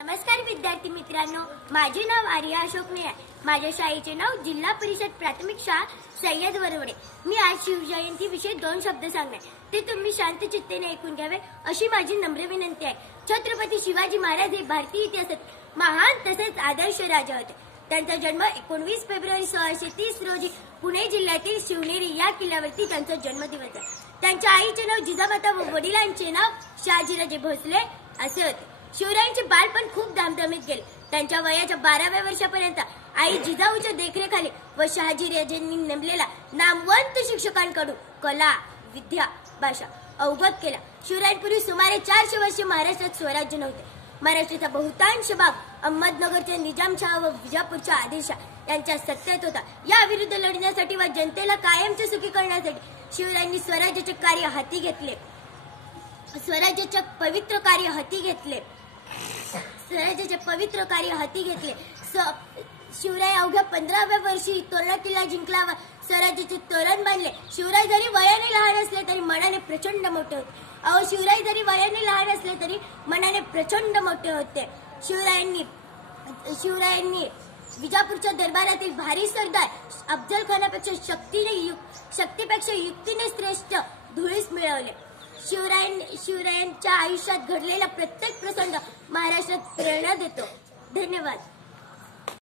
नमस्कार विद्यार्थी मित्रांनो, माझे नाव आर्या अशोक ने आहे। माझ्या शाळेचे नाव जिल्हा परिषद प्राथमिक शाळा सय्यद वरवडे। मी आज शिवजयंती विषयी 2 शब्द सांगणार, ते तुम्ही शांत चित्तेने ऐकून घ्यावे अशी माझी नम्र विनंती आहे। छत्रपती शिवाजी महाराज हे भारतीय इतिहासात महान तसेच आदर्श राजा होते। त्यांचा जन्म 19 फेब्रुवारी 1630 रोजी पुणे जिल्ह्यातील शिवनेरी या किल्ल्यावरती त्यांचा जन्मदिवस आहे। त्यांच्या आईचे नाव जिजामाता व वडिलांचे नाव शहाजीराजे भोसले असे होते। शिवरायांचे बालपण खूप धामधमीत गेले। त्यांच्या वयाच्या 12व्या वर्षापर्यंत आई जिजाऊच्या देखरेखाली व शहाजीराजेंनी नेमलेल्या नामवंत शिक्षकांकडून कला, विद्या, भाषा अवगत केला। शिवरायांपूर्वी सुमारे 400 वर्षे महाराष्ट्रात स्वराज्य नव्हते। महाराष्ट्राचा बहुतांश भाग अहमदनगरच्या निजामशाह व विजापूरच्या आदिलशाह यांच्या सत्तेत होता। या विरुद्ध लढण्यासाठी व जनतेला कायमचे सुखी करण्यासाठी शिवरायांनी स्वराज्याचे कार्य हाती घेतले। स्वराज्याचे पवित्र कार्य हाती घेतले। शिवराय अवघ्या 15व्या वर्षी तोरणा किल्ला जिंकला व स्वराज्याचे तोरण बांधले। शिवराय जरी वयाने लहान असले तरी मनाने प्रचंड मोठे होते। शिवराय जरी वयाने लहान असले तरी मनाने प्रचंड मोठे होते। शिवरायांनी विजापूरच्या दरबारातील भारी सरदार अफजल खानापेक्षा शक्तीपेक्षा युक्तीने श्रेष्ठ धुळीस मिळवले। शिवरायांच्या आयुष्यात घडलेला प्रत्येक प्रसंग महाराष्ट्रात प्रेरणा देतो। धन्यवाद।